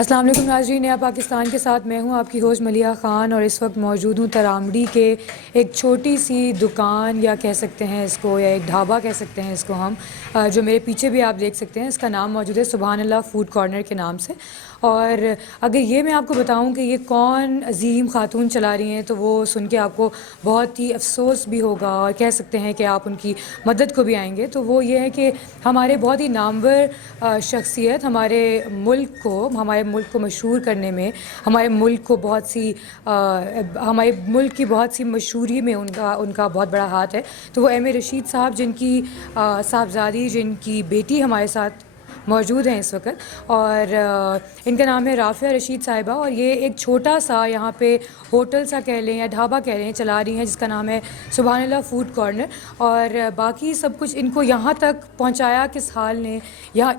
السلام علیکم ناظرین، نیا پاکستان کے ساتھ میں ہوں آپ کی ہوسٹ ملیحہ خان، اور اس وقت موجود ہوں ترامڑی کے ایک چھوٹی سی دکان یا کہہ سکتے ہیں اس کو، یا ایک ڈھابا کہہ سکتے ہیں اس کو ہم، جو میرے پیچھے بھی آپ دیکھ سکتے ہیں. اس کا نام موجود ہے سبحان اللہ فوڈ کارنر کے نام سے. اور اگر یہ میں آپ کو بتاؤں کہ یہ کون عظیم خاتون چلا رہی ہیں تو وہ سن کے آپ کو بہت ہی افسوس بھی ہوگا، اور کہہ سکتے ہیں کہ آپ ان کی مدد کو بھی آئیں گے. تو وہ یہ ہے کہ ہمارے بہت ہی نامور شخصیت ہمارے ملک کو مشہور کرنے میں، ہمارے ملک کو ہمارے ملک کی بہت سی مشہوری میں ان کا بہت بڑا ہاتھ ہے. تو وہ ایم اے رشید صاحب، جن کی صاحبزادی، جن کی بیٹی ہمارے ساتھ موجود ہیں اس وقت، اور ان کا نام ہے رافعہ رشید صاحبہ. اور یہ ایک چھوٹا سا یہاں پہ ہوٹل سا کہہ لیں یا ڈھابا کہہ لیں چلا رہی ہیں، جس کا نام ہے سبحان اللہ فوڈ کارنر. اور باقی سب کچھ ان کو یہاں تک پہنچایا کس حال نے، یا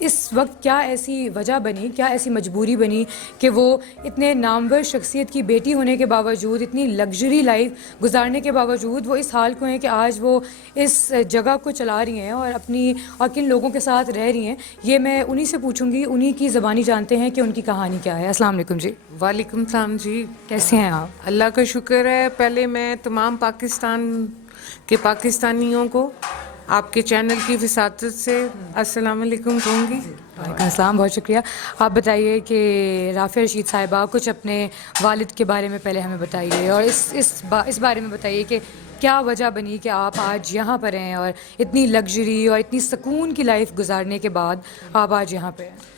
اس وقت کیا ایسی وجہ بنی، کیا ایسی مجبوری بنی کہ وہ اتنے نامور شخصیت کی بیٹی ہونے کے باوجود، اتنی لگژری لائف گزارنے کے باوجود وہ اس حال کو ہیں کہ آج وہ اس جگہ کو چلا رہی ہیں اور کن لوگوں کے ساتھ رہ رہی ہیں. یہ میں انہی سے پوچھوں گی، انہی کی زبانی جانتے ہیں کہ ان کی کہانی کیا ہے. السلام علیکم جی. وعلیکم السلام جی. کیسے ہیں آپ؟ اللہ کا شکر ہے. پہلے میں تمام پاکستان کے پاکستانیوں کو آپ کے چینل کی وساطت سے السلام علیکم کہوں گی. وعلیکم السلام، بہت شکریہ. آپ بتائیے کہ رافعہ رشید صاحبہ، کچھ اپنے والد کے بارے میں پہلے ہمیں بتائیے، اور اس بارے میں بتائیے کہ کیا وجہ بنی کہ آپ آج یہاں پر ہیں، اور اتنی لگژری اور اتنی سکون کی لائف گزارنے کے بعد آپ آج یہاں پہ ہیں.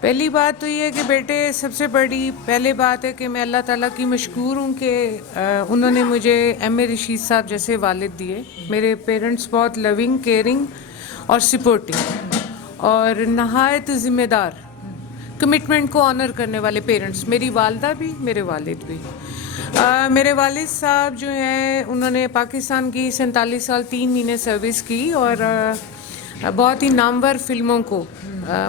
پہلی بات تو یہ ہے کہ بیٹے، سب سے بڑی پہلے بات ہے کہ میں اللہ تعالیٰ کی مشکور ہوں کہ انہوں نے مجھے ایم اے رشید صاحب جیسے والد دیے. میرے پیرنٹس بہت لونگ، کیئرنگ اور سپورٹنگ اور نہایت ذمہ دار، کمٹمنٹ کو آنر کرنے والے پیرنٹس. میری والدہ بھی، میرے والد بھی. میرے والد صاحب جو ہیں، انہوں نے پاکستان کی 47 سال 3 مہینے سروس کی، اور بہت ہی نامور فلموں کو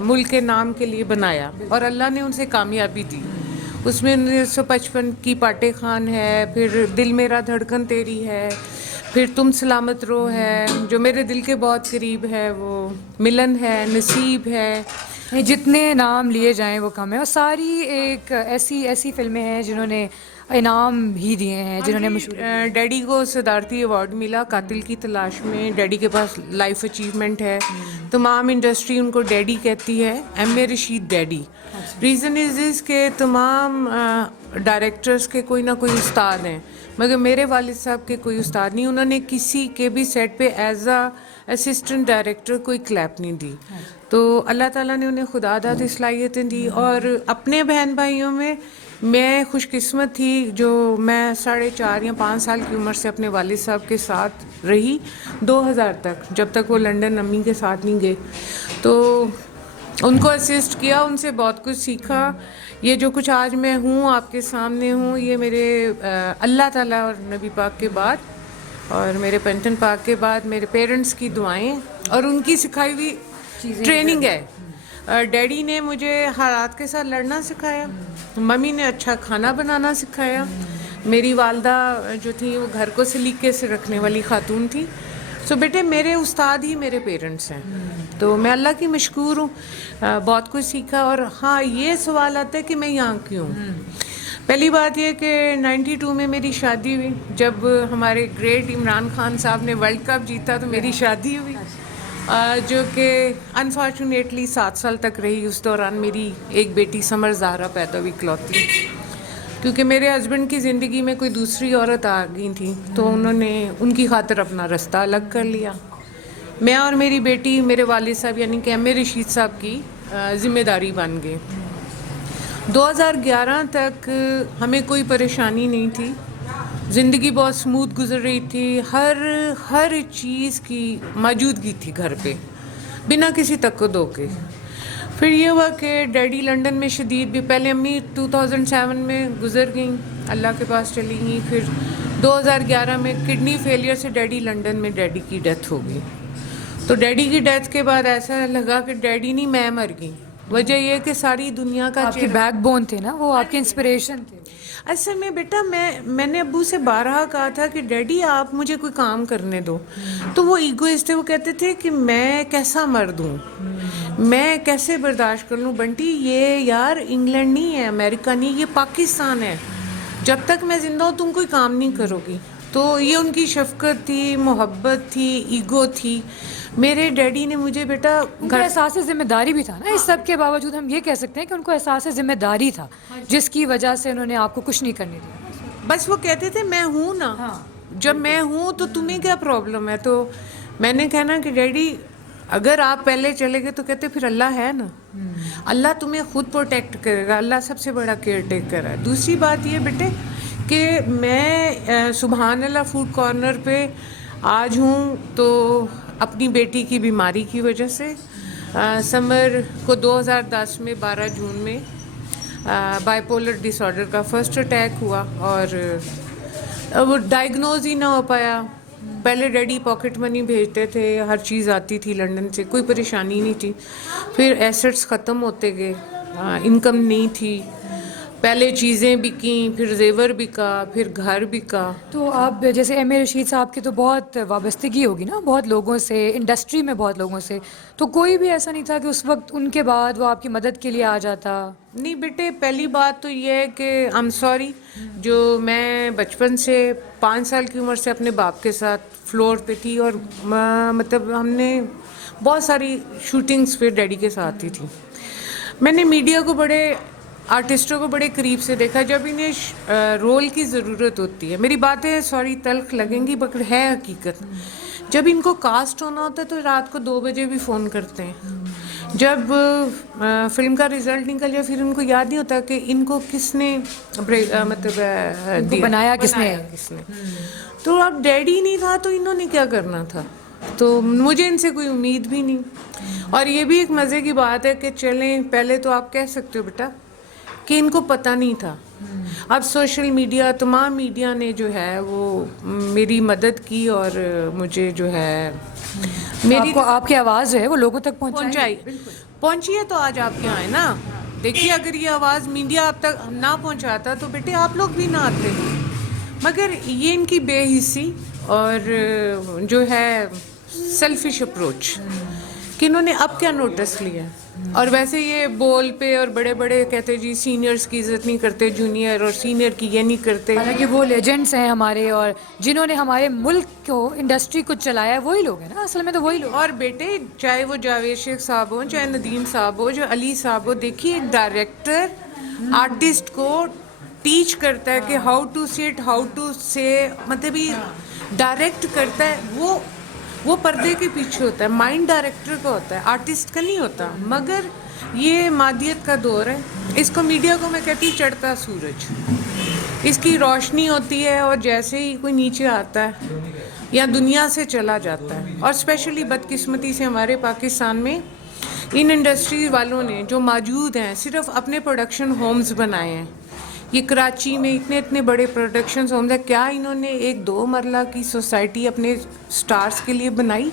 ملک کے نام کے لیے بنایا، اور اللہ نے ان سے کامیابی دی. اس میں 1955 کی پاٹے خان ہے، پھر دل میرا دھڑکن تیری ہے، پھر تم سلامت رو ہے، جو میرے دل کے بہت قریب ہے، وہ ملن ہے، نصیب ہے. جتنے نام لیے جائیں وہ کم ہے، اور ساری ایک ایسی فلمیں ہیں جنہوں نے انعام بھی دیے ہیں، جنہوں نے مشہور. ڈیڈی کو صدارتی ایوارڈ ملا قاتل کی تلاش میں. ڈیڈی کے پاس لائف اچیومنٹ ہے. تمام انڈسٹری ان کو ڈیڈی کہتی ہے، M A Rashid daddy. Reason is this کہ تمام ڈائریکٹرز کے کوئی نہ کوئی استاد ہیں، مگر میرے والد صاحب کے کوئی استاد نہیں. انہوں نے کسی کے بھی سیٹ پہ ایز اسسٹنٹ ڈائریکٹر کوئی کلیپ نہیں دی. تو اللہ تعالیٰ نے انہیں خدا داد صلاحیتیں دی. اور اپنے بہن بھائیوں میں خوش قسمت تھی جو میں 4.5 یا 5 سال کی عمر سے اپنے والد صاحب کے ساتھ رہی 2000 تک، جب تک وہ لنڈن امی کے ساتھ نہیں گئے. تو ان کو اسسٹ کیا، ان سے بہت کچھ سیکھا. یہ جو کچھ آج میں ہوں، آپ کے سامنے ہوں، یہ میرے اللہ تعالیٰ اور نبی پاک کے بعد، اور میرے پنٹن پاک کے بعد میرے پیرنٹس کی دعائیں اور ان کی سکھائی ہوئی ٹریننگ ہے. ڈیڈی نے مجھے حالات کے ساتھ لڑنا سکھایا، ممی نے اچھا کھانا بنانا سکھایا. میری والدہ جو تھی وہ گھر کو سلیقے سے رکھنے والی خاتون تھی. سو بیٹے، میرے استاد ہی میرے پیرنٹس ہیں. تو میں اللہ کی مشکور ہوں، بہت کچھ سیکھا. اور ہاں، یہ سوال آتا ہے کہ میں یہاں کیوں. پہلی بات یہ کہ 92 میں میری شادی ہوئی. جب ہمارے گریٹ عمران خان صاحب نے ورلڈ کپ جیتا تو میری شادی ہوئی، جو کہ انفارچونیٹلی 7 سال تک رہی. اس دوران میری ایک بیٹی سمر زہرا پیدا ہوئی اکلوتی، کیونکہ میرے ہسبینڈ کی زندگی میں کوئی دوسری عورت آ گئی تھی، تو انہوں نے ان کی خاطر اپنا رستہ الگ کر لیا. میں اور میری بیٹی میرے والد صاحب یعنی کہ ایم اے رشید صاحب کی ذمہ داری بن گئے. 2011 تک ہمیں کوئی پریشانی نہیں تھی، زندگی بہت سموتھ گزر رہی تھی. ہر چیز کی موجودگی تھی گھر پہ، بنا کسی تکدو کے. پھر یہ ہوا کہ ڈیڈی لنڈن میں شدید بھی، پہلے امی 2007 میں گزر گئیں، اللہ کے پاس چلی گئیں. پھر 2011 میں کڈنی فیلئر سے ڈیڈی لنڈن میں ڈیڈی کی ڈیتھ ہو گئی. تو ڈیڈی کی ڈیتھ کے بعد ایسا لگا کہ ڈیڈی نہیں، میں مر گئی. وجہ یہ ہے کہ ساری دنیا کا آپ کے بیک بون تھے نا وہ, آپ کے انسپریشن تھے. اصل میں بیٹا میں نے ابو سے بارہا کہا تھا کہ ڈیڈی آپ مجھے کوئی کام کرنے دو, تو وہ ایگوئسٹ تھے, وہ کہتے تھے کہ میں کیسا مرد ہوں, میں کیسے برداشت کر لوں بنٹی, یہ یار انگلینڈ نہیں ہے, امریکہ نہیں, یہ پاکستان ہے, جب تک میں زندہ ہوں تم کوئی کام نہیں کرو گی. تو یہ ان کی شفقت تھی, محبت تھی, ایگو تھی. میرے ڈیڈی نے مجھے بیٹا ان کا احساس ذمہ داری بھی تھا نا, اس سب کے باوجود ہم یہ کہہ سکتے ہیں کہ ان کو احساس ذمہ داری تھا جس کی وجہ سے انہوں نے آپ کو کچھ نہیں کرنے دیا. بس وہ کہتے تھے میں ہوں نا, جب میں ہوں تو تمہیں کیا پرابلم ہے. تو میں نے کہنا کہ ڈیڈی اگر آپ پہلے چلے گئے تو کہتے پھر اللہ ہے نا, اللہ تمہیں خود پروٹیکٹ کرے گا, اللہ سب سے بڑا کیئر ٹیکر ہے. دوسری بات یہ بیٹے کہ میں سبحان اللہ فوڈ کارنر پہ آج ہوں تو اپنی بیٹی کی بیماری کی وجہ سے. سمر کو 2010 میں 12 جون میں بائی پولر ڈس آرڈر کا فرسٹ اٹیک ہوا, اور وہ ڈائگنوز ہی نہ ہو پایا. پہلے ڈیڈی پاکٹ منی بھیجتے تھے, ہر چیز آتی تھی لنڈن سے, کوئی پریشانی نہیں تھی. پھر ایسٹس ختم ہوتے گئے, انکم نہیں تھی, پہلے چیزیں بکیں, پھر زیور بکا, پھر گھر بکا. تو آپ جیسے ایم اے رشید صاحب کی تو بہت وابستگی ہوگی نا بہت لوگوں سے, انڈسٹری میں بہت لوگوں سے, تو کوئی بھی ایسا نہیں تھا کہ اس وقت ان کے بعد وہ آپ کی مدد کے لیے آ جاتا؟ نہیں بیٹے, پہلی بات تو یہ ہے کہ آئی ایم سوری, جو میں بچپن سے 5 سال کی عمر سے اپنے باپ کے ساتھ فلور پہ تھی, اور مطلب ہم نے بہت ساری شوٹنگز پہ ڈیڈی کے ساتھ ہی تھی. میں نے میڈیا کو بڑے آرٹسٹوں کو بڑے قریب سے دیکھا جب انہیں رول کی ضرورت ہوتی ہے. میری باتیں سوری تلخ لگیں گی مگر ہے حقیقت. جب ان کو کاسٹ ہونا ہوتا ہے تو رات کو 2 بجے بھی فون کرتے ہیں. جب فلم کا رزلٹ نکل جائے پھر ان کو یاد نہیں ہوتا کہ ان کو کس نے مطلب بنایا کس نے. تو اب ڈیڈی نہیں تھا تو انہوں نے کیا کرنا تھا, تو مجھے ان سے کوئی امید بھی نہیں. اور یہ بھی ایک مزے کی بات ہے کہ چلیں پہلے تو آپ کہہ سکتے ہو بیٹا کہ ان کو پتہ نہیں تھا. اب سوشل میڈیا, تمام میڈیا نے جو ہے وہ میری مدد کی اور مجھے جو ہے میری کو آپ کی آواز جو ہے وہ لوگوں تک پہنچی ہے. تو آج آپ یہاں ہیں نا, دیکھیے اگر یہ آواز میڈیا آپ تک نہ پہنچاتا تو بیٹے آپ لوگ بھی نہ آتے. مگر یہ ان کی بے حسی اور جو ہے سیلفش اپروچ کہ انہوں نے اب کیا نوٹس لیا. اور ویسے یہ بول پہ اور بڑے بڑے کہتے جی سینئرز کی عزت نہیں کرتے, جونیئر اور سینئر کی یہ نہیں کرتے. حالانکہ وہ لیجنڈس ہیں ہمارے, اور جنہوں نے ہمارے ملک کو انڈسٹری کو چلایا ہے وہی لوگ ہیں نا اصل میں, تو وہی لوگ. اور بیٹے چاہے وہ جاوید شیخ صاحب ہوں, چاہے ندیم صاحب ہو, جو علی صاحب ہو, دیکھیے ایک ڈائریکٹر آرٹسٹ کو ٹیچ کرتا ہے کہ how to set, how to say, مطلب یہ ڈائریکٹ کرتا ہے. وہ پردے کے پیچھے ہوتا ہے, مائنڈ ڈائریکٹر کا ہوتا ہے, آرٹسٹ کا نہیں ہوتا. مگر یہ مادیت کا دور ہے. اس کو میڈیا کو میں کہتی ہوں چڑھتا سورج. اس کی روشنی ہوتی ہے اور جیسے ہی کوئی نیچے آتا ہے یا دنیا سے چلا جاتا ہے. اور اسپیشلی بدقسمتی سے ہمارے پاکستان میں ان انڈسٹری والوں نے جو موجود ہیں صرف اپنے پروڈکشن ہومز بنائے ہیں. یہ کراچی میں اتنے بڑے پروڈکشن ہومز ہیں, کیا انہوں نے 1-2 مرلہ کی سوسائٹی اپنے سٹارز کے لیے بنائی؟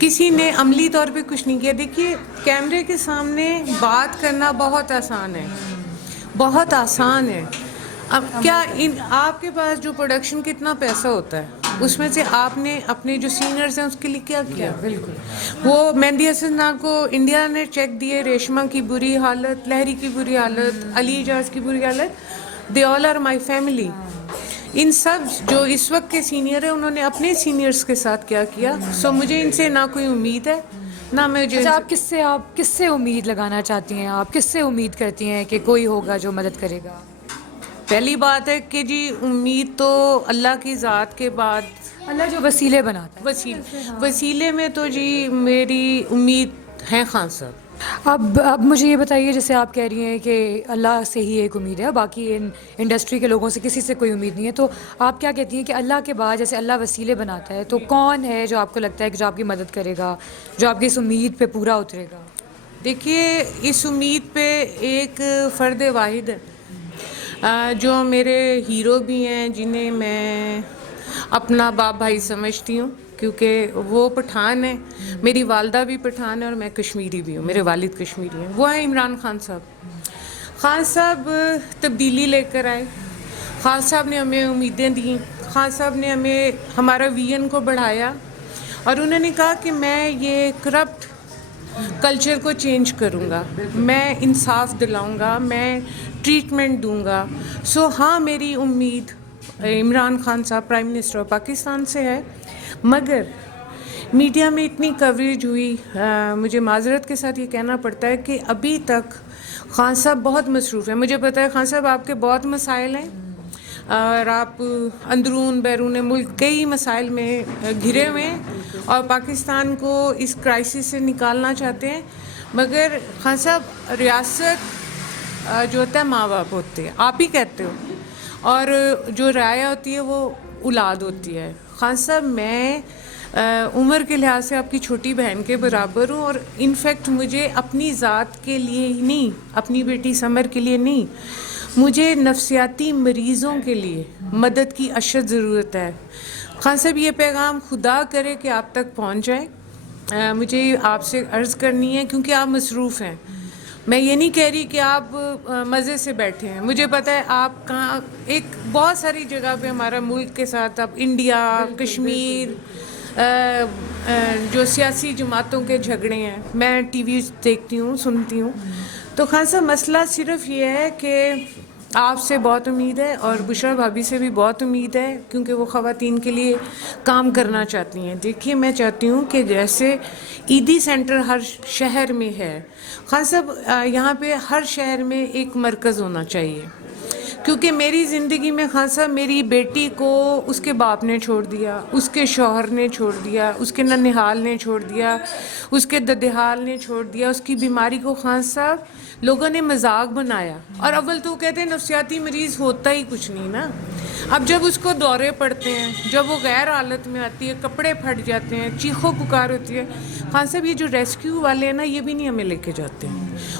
کسی نے عملی طور پہ کچھ نہیں کیا. دیکھیے کیمرے کے سامنے بات کرنا بہت آسان ہے, بہت آسان ہے. اب کیا آپ کے پاس جو پروڈکشن کتنا پیسہ ہوتا ہے اس میں سے آپ نے اپنے جو سینئرز ہیں اس کے لیے کیا کیا؟ بالکل. وہ مہندی حسن نا کو انڈیا نے چیک دیے, ریشمہ کی بری حالت, لہری کی بری حالت, علی اعجاز کی بری حالت. دے آل آر مائی فیملی. ان سب جو اس وقت کے سینئر ہیں انہوں نے اپنے سینئرز کے ساتھ کیا کیا. سو مجھے ان سے نہ کوئی امید ہے نہ میں جو. آپ کس سے امید لگانا چاہتی ہیں, آپ کس سے امید کرتی ہیں کہ کوئی ہوگا جو مدد کرے گا؟ پہلی بات ہے کہ جی امید تو اللہ کی ذات کے بعد, اللہ جو وسیلے بناتا ہے, وسیلے میں تو جی میری امید ہے خان صاحب. اب مجھے یہ بتائیے, جیسے آپ کہہ رہی ہیں کہ اللہ سے ہی ایک امید ہے, باقی انڈسٹری کے لوگوں سے کسی سے کوئی امید نہیں ہے, تو آپ کیا کہتی ہیں کہ اللہ کے بعد جیسے اللہ وسیلے بناتا ہے تو کون ہے جو آپ کو لگتا ہے کہ جو آپ کی مدد کرے گا, جو آپ کی اس امید پہ پورا اترے گا؟ دیکھیے اس امید پہ ایک فرد واحد ہے جو میرے ہیرو بھی ہیں, جنہیں میں اپنا باپ بھائی سمجھتی ہوں, کیونکہ وہ پٹھان ہے, میری والدہ بھی پٹھان ہے اور میں کشمیری بھی ہوں, میرے والد کشمیری ہیں. وہ ہیں عمران خان صاحب. خان صاحب تبدیلی لے کر آئے, خان صاحب نے ہمیں امیدیں دیں, خان صاحب نے ہمیں ہمارا ویژن کو بڑھایا, اور انہوں نے کہا کہ میں یہ کرپٹ کلچر کو چینج کروں گا, میں انصاف دلاؤں گا, میں ٹریٹمنٹ دوں گا. سو ہاں, میری امید عمران خان صاحب پرائم منسٹر آف پاکستان سے ہے. مگر میڈیا میں اتنی کوریج ہوئی, مجھے معذرت کے ساتھ یہ کہنا پڑتا ہے کہ ابھی تک خان صاحب بہت مصروف ہیں. مجھے پتہ ہے خان صاحب آپ کے بہت مسائل ہیں, اور آپ اندرون بیرون ملک کئی مسائل میں گھرے ہوئے ہیں اور پاکستان کو اس کرائسس سے نکالنا چاہتے ہیں. مگر خان صاحب, ریاست جو ہوتا ہے ماں باپ ہوتے ہیں, آپ ہی کہتے ہو, اور جو رعایا ہوتی ہے وہ اولاد ہوتی ہے. خان صاحب, میں عمر کے لحاظ سے آپ کی چھوٹی بہن کے برابر ہوں, اور انفیکٹ مجھے اپنی ذات کے لیے ہی نہیں, اپنی بیٹی سمر کے لیے نہیں, مجھے نفسیاتی مریضوں کے لیے مدد کی اشد ضرورت ہے. خان صاحب, یہ پیغام خدا کرے کہ آپ تک پہنچ جائے. مجھے آپ سے عرض کرنی ہے کیونکہ آپ مصروف ہیں. میں یہ نہیں کہہ رہی کہ آپ مزے سے بیٹھے ہیں, مجھے پتہ ہے آپ کہاں ایک بہت ساری جگہ پہ ہمارا ملک کے ساتھ, آپ انڈیا, کشمیر, جو سیاسی جماعتوں کے جھگڑے ہیں, میں ٹی وی دیکھتی ہوں, سنتی ہوں. تو خان صاحب, مسئلہ صرف یہ ہے کہ آپ سے بہت امید ہے اور بشرا بھابھی سے بھی بہت امید ہے, کیونکہ وہ خواتین کے لیے کام کرنا چاہتی ہیں. دیکھیے, میں چاہتی ہوں کہ جیسے عیدی سینٹر ہر شہر میں ہے, خان صاحب یہاں پہ ہر شہر میں ایک مرکز ہونا چاہیے. کیونکہ میری زندگی میں خان صاحب میری بیٹی کو اس کے باپ نے چھوڑ دیا, اس کے شوہر نے چھوڑ دیا, اس کے ننہال نے چھوڑ دیا, اس کے ددہال نے چھوڑ دیا. اس کی بیماری کو خان صاحب لوگوں نے مذاق بنایا, اور اول تو کہتے ہیں نفسیاتی مریض ہوتا ہی کچھ نہیں نا. اب جب اس کو دورے پڑتے ہیں, جب وہ غیر حالت میں آتی ہے, کپڑے پھٹ جاتے ہیں, چیخو پکار ہوتی ہے, خان صاحب یہ جو ریسکیو والے ہیں نا, یہ بھی نہیں ہمیں لے کے جاتے.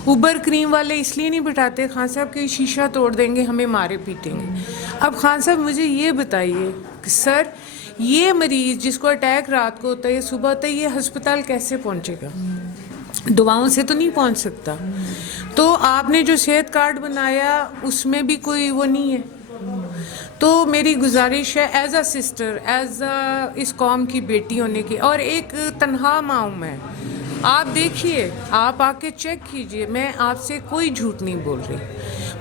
اوبر کریم والے اس لیے نہیں بٹھاتے خان صاحب کہ شیشہ توڑ دیں گے, ہمیں مارے پیٹیں گے. اب خان صاحب مجھے یہ بتائیے کہ سر, یہ مریض جس کو اٹیک رات کو ہوتا ہے یا صبح ہوتا ہے, یہ ہسپتال کیسے پہنچے گا؟ دواؤں سے تو نہیں پہنچ سکتا. تو آپ نے جو صحت کارڈ بنایا اس میں بھی کوئی وہ نہیں ہے. تو میری گزارش ہے as a sister, as a اس قوم کی بیٹی ہونے کی, اور ایک تنہا ماں ہوں میں, آپ دیکھیے, آپ آ کے چیک کیجئے, میں آپ سے کوئی جھوٹ نہیں بول رہی.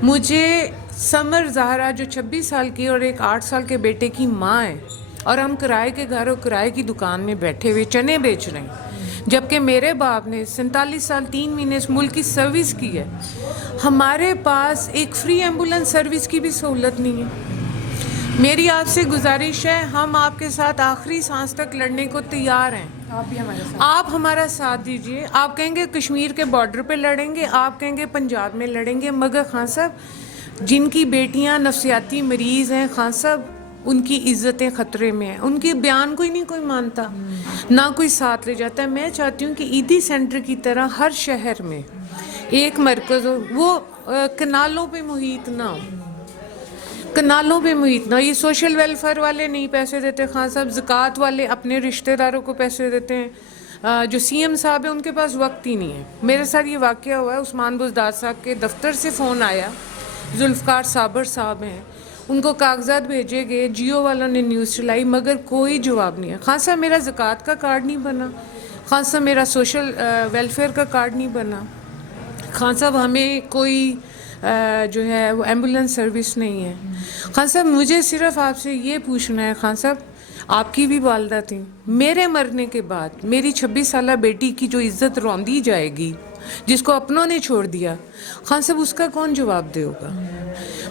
مجھے سمر زہرا جو 26 سال کی اور ایک 8 سال کے بیٹے کی ماں ہے, اور ہم کرائے کے گھر اور کرائے کی دکان میں بیٹھے ہوئے چنے بیچ رہے ہیں, جبکہ میرے باپ نے 47 سال 3 مہینے اس ملک کی سروس کی ہے. ہمارے پاس ایک فری ایمبولینس سروس کی بھی سہولت نہیں ہے. میری آپ سے گزارش ہے, ہم آپ کے ساتھ آخری سانس تک لڑنے کو تیار ہیں. آپ بھی ہمارے ساتھ, آپ ہمارا ساتھ دیجئے. آپ کہیں گے کشمیر کے بارڈر پہ لڑیں گے, آپ کہیں گے پنجاب میں لڑیں گے, مگر خان صاحب جن کی بیٹیاں نفسیاتی مریض ہیں, خان صاحب ان کی عزتیں خطرے میں ہیں. ان کے بیان کوئی نہیں کوئی مانتا, نہ کوئی ساتھ لے جاتا ہے. میں چاہتی ہوں کہ عیدی سینٹر کی طرح ہر شہر میں ایک مرکز ہو, وہ کنالوں پہ محیط نہ ہو, کنالوں پہ محیط نہ ہو. یہ سوشل ویلفیئر والے نہیں پیسے دیتے خان صاحب, زکوٰۃ والے اپنے رشتہ داروں کو پیسے دیتے ہیں. جو سی ایم صاحب ہیں ان کے پاس وقت ہی نہیں ہے. میرے ساتھ یہ واقعہ ہوا ہے, عثمان بزدار صاحب کے دفتر سے فون آیا, ذوالفقار صابر صاحب ہیں, ان کو کاغذات بھیجے گئے, جیو والوں نے نیوز چلائی, مگر کوئی جواب نہیں ہے. خان صاحب میرا زکوٰۃ کا کارڈ نہیں بنا, خان صاحب میرا سوشل ویلفیئر کا کارڈ نہیں بنا, خان صاحب ہمیں کوئی جو ہے وہ ایمبولینس سروس نہیں ہے. خان صاحب مجھے صرف آپ سے یہ پوچھنا ہے, خان صاحب آپ کی بھی والدہ تھیں, میرے مرنے کے بعد میری 26 سالہ بیٹی کی جو عزت روندی جائے گی, جس کو اپنوں نے چھوڑ دیا, خان صاحب اس کا کون جواب دے ہوگا؟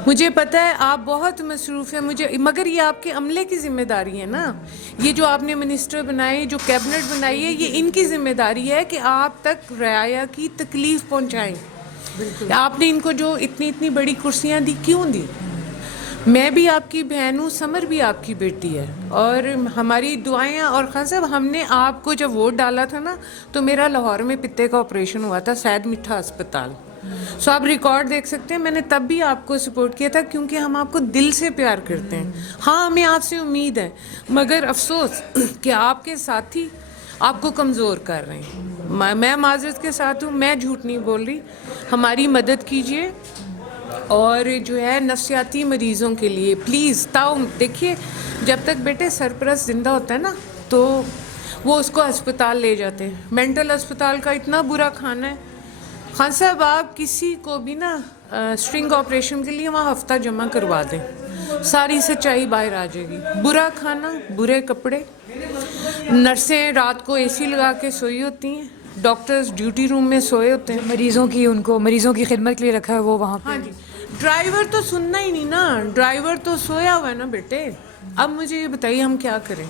مجھے پتہ ہے آپ بہت مصروف ہیں, مگر یہ آپ کے عملے کی ذمہ داری ہے نا. یہ جو آپ نے منسٹر بنائے, جو کیبنٹ بنائی ہے, یہ ان کی ذمہ داری ہے کہ آپ تک رعایا کی تکلیف پہنچائیں. آپ نے ان کو جو اتنی بڑی کرسیاں دی, کیوں دی؟ میں بھی آپ کی بہن ہوں, سمر بھی آپ کی بیٹی ہے, اور ہماری دعائیں. اور خان صاحب ہم نے آپ کو جب ووٹ ڈالا تھا نا, تو میرا لاہور میں پتے کا آپریشن ہوا تھا, سید میٹھا ہسپتال. سو آپ ریکارڈ دیکھ سکتے ہیں. میں نے تب بھی آپ کو سپورٹ کیا تھا کیونکہ ہم آپ کو دل سے پیار کرتے ہیں. ہاں ہمیں آپ سے امید ہے, مگر افسوس کہ آپ کے ساتھی آپ کو کمزور کر رہے ہیں. میں معذرت کے ساتھ ہوں, میں جھوٹ نہیں بول رہی. ہماری مدد کیجیے, اور جو ہے نفسیاتی مریضوں کے لیے پلیز دیکھیے, جب تک بیٹے سرپرست زندہ ہوتا ہے نا تو وہ اس کو اسپتال لے جاتے ہیں. مینٹل اسپتال کا اتنا برا کھانا ہے. خان صاحب آپ کسی کو بھی نا اسٹرنگ آپریشن کے لیے وہاں ہفتہ جمع کروا دیں, ساری سچائی باہر آ جائے گی. برا کھانا, برے کپڑے, نرسیں رات کو اے سی لگا کے سوئی ہوتی ہیں, ڈاکٹرز ڈیوٹی روم میں سوئے ہوتے ہیں. مریضوں کی خدمت کے لیے رکھا ہے وہ وہاں پہ. ہاں جی, ڈرائیور تو سننا ہی نہیں نا, ڈرائیور تو سویا ہوا ہے نا بیٹے. اب مجھے یہ بتائیے ہم کیا کریں؟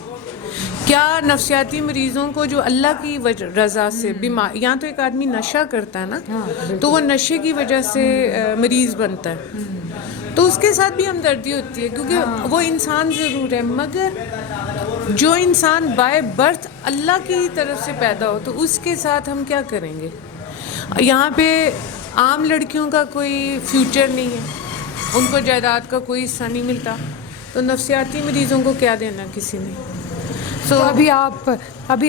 کیا نفسیاتی مریضوں کو جو اللہ کی رضا سے بیمار, یہاں تو ایک آدمی نشہ کرتا ہے نا, تو وہ نشے کی وجہ سے مریض بنتا ہے, تو اس کے ساتھ بھی ہمدردی ہوتی ہے کیونکہ وہ انسان ضرور ہے, مگر جو انسان بائی برتھ اللہ کی طرف سے پیدا ہو تو اس کے ساتھ ہم کیا کریں گے؟ یہاں پہ عام لڑکیوں کا کوئی فیوچر نہیں ہے, ان کو جائیداد کا کوئی حصہ نہیں ملتا, تو نفسیاتی مریضوں کو کیا دینا کسی نے. تو ابھی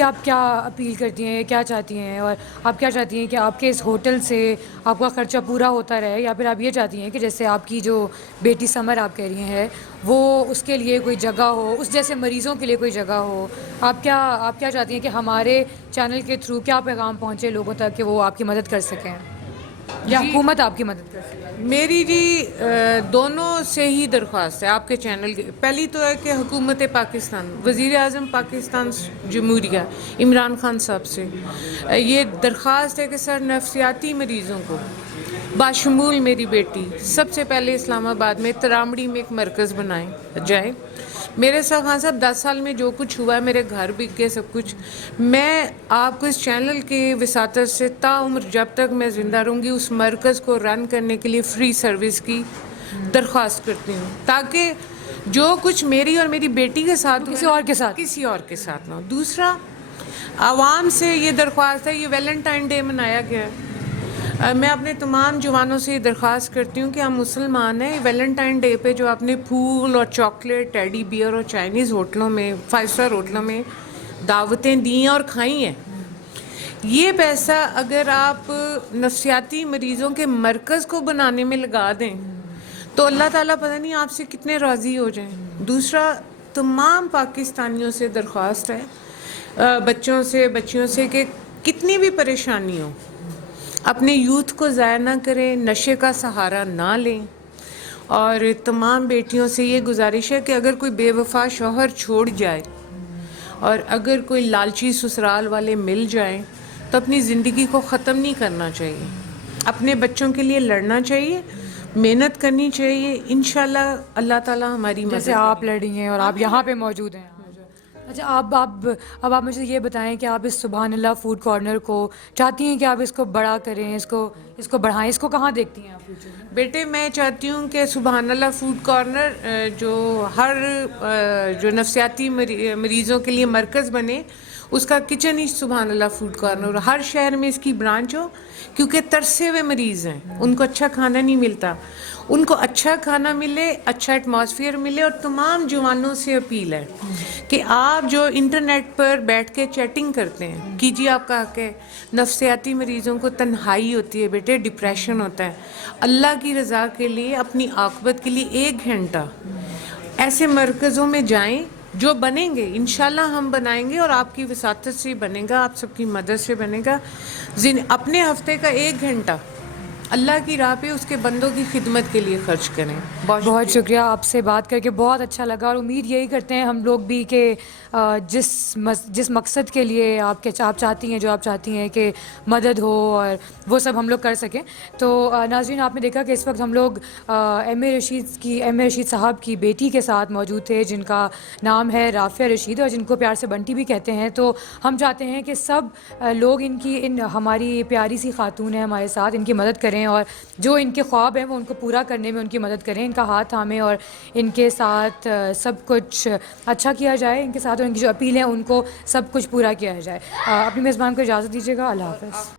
آپ کیا اپیل کرتی ہیں, کیا چاہتی ہیں, اور آپ کیا چاہتی ہیں کہ آپ کے اس ہوٹل سے آپ کا خرچہ پورا ہوتا رہے, یا پھر آپ یہ چاہتی ہیں کہ جیسے آپ کی جو بیٹی سمر آپ کہہ رہی ہیں وہ اس کے لیے کوئی جگہ ہو, اس جیسے مریضوں کے لیے کوئی جگہ ہو؟ آپ کیا چاہتی ہیں کہ ہمارے چینل کے تھرو کیا پیغام پہنچے لوگوں تک کہ وہ آپ کی مدد کر سکیں, یا حکومت آپ کی مدد کر سکے؟ میری جی دونوں سے ہی درخواست ہے آپ کے چینل کی. پہلی تو ہے کہ حکومت پاکستان, وزیر اعظم پاکستان جمہوریہ عمران خان صاحب سے یہ درخواست ہے کہ سر نفسیاتی مریضوں کو باشمول میری بیٹی سب سے پہلے اسلام آباد میں ترامڑی میں ایک مرکز بنائیں جائے. میرے ساتھ خان صاحب 10 سال میں جو کچھ ہوا ہے, میرے گھر بک گئے سب کچھ, میں آپ کو اس چینل کے وساطت سے تا عمر جب تک میں زندہ رہوں گی اس مرکز کو رن کرنے کے لیے فری سروس کی درخواست کرتی ہوں, تاکہ جو کچھ میری اور میری بیٹی کے ساتھ کسی اور کے ساتھ نہ ہو. دوسرا, عوام سے یہ درخواست ہے, یہ ویلنٹائن ڈے منایا گیا ہے, میں اپنے تمام جوانوں سے یہ درخواست کرتی ہوں کہ ہم مسلمان ہیں. ویلنٹائن ڈے پہ جو آپ نے پھول اور چاکلیٹ, ٹیڈی بیئر اور چائنیز ہوٹلوں میں 5 اسٹار ہوٹلوں میں دعوتیں دی ہیں اور کھائی ہیں, یہ پیسہ اگر آپ نفسیاتی مریضوں کے مرکز کو بنانے میں لگا دیں تو اللہ تعالیٰ پتہ نہیں آپ سے کتنے راضی ہو جائیں. دوسرا, تمام پاکستانیوں سے درخواست ہے, بچوں سے بچیوں سے, کہ کتنی بھی پریشانی ہو اپنے یوتھ کو ضائع نہ کریں, نشے کا سہارا نہ لیں. اور تمام بیٹیوں سے یہ گزارش ہے کہ اگر کوئی بے وفا شوہر چھوڑ جائے اور اگر کوئی لالچی سسرال والے مل جائیں تو اپنی زندگی کو ختم نہیں کرنا چاہیے, اپنے بچوں کے لیے لڑنا چاہیے, محنت کرنی چاہیے. انشاءاللہ اللہ تعالیٰ ہماری مدد جیسے آپ لڑی ہیں اور آپ یہاں پہ موجود ہیں. اچھا, اب آپ مجھے یہ بتائیں کہ آپ اس سبحان اللہ فوڈ کارنر کو چاہتی ہیں کہ آپ اس کو بڑا کریں, اس کو بڑھائیں, اس کو کہاں دیکھتی ہیں آپ فیوچر میں؟ بیٹے میں چاہتی ہوں کہ سبحان اللہ فوڈ کارنر جو نفسیاتی مریضوں کے لیے مرکز بنے, اس کا کچن ہی سبحان اللہ فوڈ کارنر, ہر شہر میں اس کی برانچ ہو, کیونکہ ترسے ہوئے مریض ہیں, ان کو اچھا کھانا نہیں ملتا, ان کو اچھا کھانا ملے, اچھا ایٹماسفیئر ملے. اور تمام جوانوں سے اپیل ہے کہ آپ جو انٹرنیٹ پر بیٹھ کے چیٹنگ کرتے ہیں کیجیے, آپ کا حق ہے. نفسیاتی مریضوں کو تنہائی ہوتی ہے بیٹے, ڈپریشن ہوتا ہے, اللہ کی رضا کے لیے, اپنی عاقبت کے لیے 1 گھنٹہ ایسے مرکزوں میں جائیں جو بنیں گے, انشاءاللہ ہم بنائیں گے, اور آپ کی وساطت سے بنے گا, آپ سب کی مدد سے بنے گا. اپنے ہفتے کا 1 گھنٹہ اللہ کی راہ پہ اس کے بندوں کی خدمت کے لیے خرچ کریں. بہت شکریہ, آپ سے بات کر کے بہت اچھا لگا, اور امید یہی کرتے ہیں ہم لوگ بھی کہ جس مقصد کے لیے آپ چاہتی ہیں, جو آپ چاہتی ہیں کہ مدد ہو اور وہ سب ہم لوگ کر سکیں. تو ناظرین, آپ نے دیکھا کہ اس وقت ہم لوگ ایم اے رشید صاحب کی بیٹی کے ساتھ موجود تھے, جن کا نام ہے رافعہ رشید, اور جن کو پیار سے بنٹی بھی کہتے ہیں. تو ہم چاہتے ہیں کہ سب لوگ ہماری پیاری سی خاتون ہیں ہمارے ساتھ, ان کی مدد کریں, اور جو ان کے خواب ہیں وہ ان کو پورا کرنے میں ان کی مدد کریں, ان کا ہاتھ تھامیں, اور ان کے ساتھ سب کچھ اچھا کیا جائے, ان کے ساتھ ان کی جو اپیل ہیں ان کو سب کچھ پورا کیا جائے. اپنی میزبان کو اجازت دیجیے گا. اللہ حافظ.